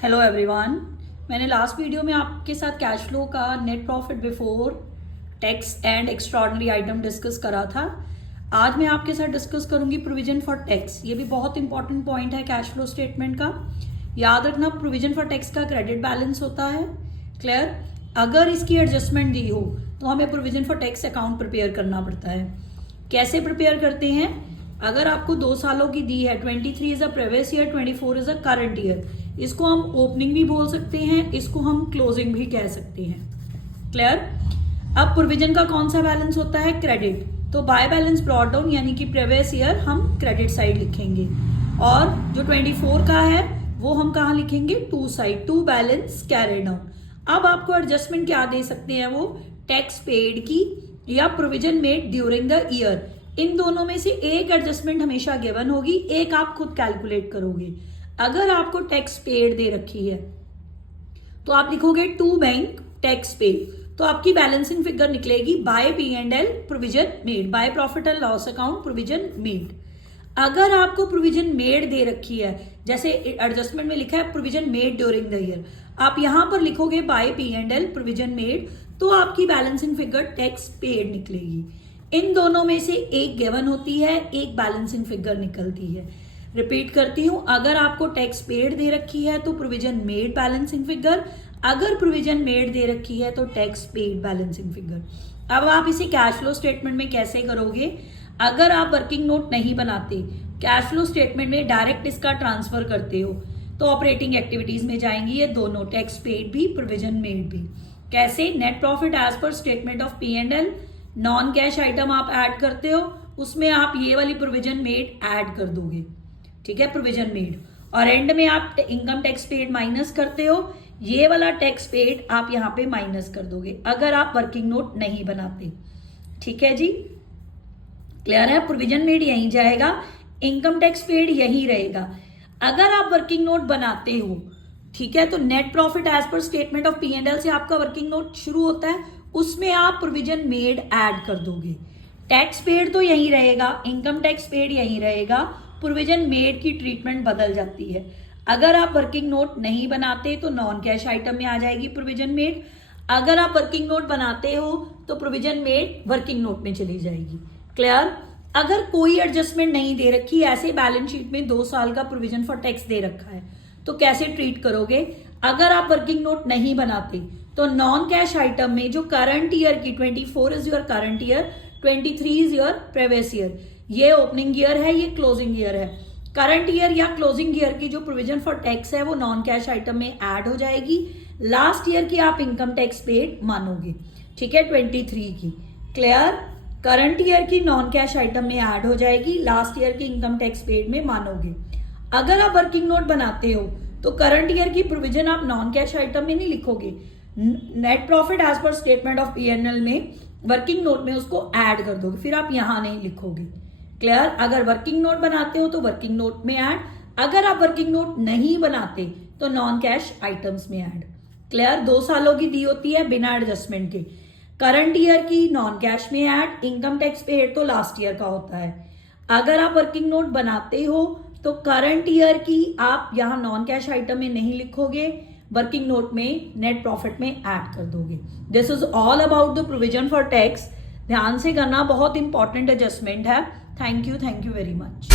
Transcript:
Hello everyone. मैंने last video में आपके साथ कैश फ्लो का net profit before tax and extraordinary item discuss करा था। आज मैं आपके साथ डिस्कस करूंगी प्रोविजन फॉर टैक्स। ये भी बहुत इंपॉर्टेंट पॉइंट है कैश फ्लो स्टेटमेंट का। याद रखना, प्रोविजन फॉर टैक्स का क्रेडिट बैलेंस होता है। क्लियर? अगर इसकी एडजस्टमेंट दी हो तो हमें provision for tax account prepare करना पड़ता है। कैसे प्रिपेयर करते हैं? अगर आपको 2 सालों की दी है, 23 is a previous year, 24 is a current year, इसको हम ओपनिंग भी बोल सकते हैं, इसको हम क्लोजिंग भी कह सकते हैं। क्लियर? अब प्रोविजन का कौन सा बैलेंस होता है? क्रेडिट। तो बाय बैलेंस ब्रॉट डाउन यानी कि प्रीवियस ईयर हम क्रेडिट साइड लिखेंगे, और जो 24 का है वो हम कहाँ लिखेंगे? To side, to balance carry down. अब आपको एडजस्टमेंट क्या दे सकते हैं वो? टैक्स पेड की या provision made during the year. इन दोनों में से एक एडजस्टमेंट हमेशा गिवन होगी, एक आप खुद कैलकुलेट करोगे। अगर आपको टैक्स पेड दे रखी है तो आप लिखोगे टू बैंक टैक्स पेड, तो आपकी बैलेंसिंग फिगर निकलेगी by P&L provision made, by profit and loss account provision made. अगर आपको प्रोविजन मेड दे रखी है, जैसे एडजस्टमेंट में लिखा है provision made during the year, आप यहां पर लिखोगे बाय P&L प्रोविजन मेड, तो आपकी बैलेंसिंग फिगर टैक्स पेड निकलेगी। इन दोनों में से एक गिवन होती है, एक बैलेंसिंग फिगर निकलती है। रिपीट करती हूं, अगर आपको टैक्स पेड दे रखी है तो प्रोविजन मेड बैलेंसिंग फिगर, अगर प्रोविजन मेड दे रखी है तो टैक्स पेड बैलेंसिंग फिगर। अब आप इसे कैश फ्लो स्टेटमेंट में कैसे करोगे? अगर आप वर्किंग नोट नहीं बनाते, कैश फ्लो स्टेटमेंट में डायरेक्ट इसका ट्रांसफर करते हो, तो ऑपरेटिंग एक्टिविटीज में जाएंगी ये दोनों, टैक्स पेड भी प्रोविजन मेड भी। कैसे? Net profit as per statement of P&L, non cash item आप ऐड करते हो, उसमें आप ये वाली प्रोविजन मेड ऐड कर दोगे। ठीक है, प्रोविजन मेड। और एंड में आप इनकम टैक्स पेड माइनस करते हो, ये वाला टैक्स पेड आप यहां पे माइनस कर दोगे, अगर आप वर्किंग नोट नहीं बनाते। ठीक है जी, क्लियर है? प्रोविजन मेड यहीं जाएगा, इनकम टैक्स पेड यहीं रहेगा। अगर आप वर्किंग नोट बनाते हो, ठीक है, तो net profit as per statement of P&L से आपका वर्किंग नोट शुरू होता है, उसमें आप प्रोविजन मेड ऐड कर दोगे। टैक्स पेड तो यहीं रहेगा, इनकम टैक्स पेड यहीं रहेगा, प्रोविजन मेड की ट्रीटमेंट बदल जाती है। अगर आप वर्किंग नोट नहीं बनाते तो नॉन कैश आइटम में आ जाएगी प्रोविजन मेड, अगर आप वर्किंग नोट बनाते हो तो प्रोविजन मेड वर्किंग नोट में चली जाएगी। क्लियर? अगर कोई एडजस्टमेंट नहीं दे रखी, ऐसे बैलेंस शीट में 2 साल का प्रोविजन फॉर टैक्स दे रखा है, तो कैसे ट्रीट करोगे? अगर आप वर्किंग नोट नहीं बनाते तो नॉन कैश आइटम में जो करंट ईयर की 24 is your current year, 23 is your previous year, ये ओपनिंग ईयर है, ये क्लोजिंग ईयर है। करंट ईयर या क्लोजिंग ईयर की जो प्रोविजन फॉर टैक्स है वो नॉन कैश आइटम में ऐड हो जाएगी। लास्ट ईयर की आप इनकम टैक्स पेड मानोगे। ठीक है, 23 की। क्लियर? करंट ईयर की नॉन कैश आइटम में ऐड हो जाएगी, लास्ट ईयर की इनकम टैक्स पेड में मानोगे। अगर आप वर्किंग नोट बनाते हो तो करंट ईयर की प्रोविजन आप नॉन कैश आइटम में नहीं लिखोगे, net profit as per statement of P&L में वर्किंग नोट में उसको ऐड कर दोगे, फिर आप यहां नहीं लिखोगे। क्लियर? अगर वर्किंग नोट बनाते हो तो वर्किंग नोट में ऐड, अगर आप वर्किंग नोट नहीं बनाते तो नॉन कैश आइटम्स में ऐड। क्लियर? 2 सालों की दी होती है बिना एडजस्टमेंट के। करंट ईयर की नॉन कैश में ऐड, इनकम टैक्स पेड तो लास्ट ईयर का होता है। अगर आप वर्किंग नोट बनाते हो तो करंट ईयर की आप यहां नॉन कैश आइटम में नहीं लिखोगे, वर्किंग नोट में नेट प्रॉफिट में ऐड कर दोगे। This is all about the provision for tax. ध्यान से करना, बहुत इंपॉर्टेंट एडजस्टमेंट है। Thank you very much.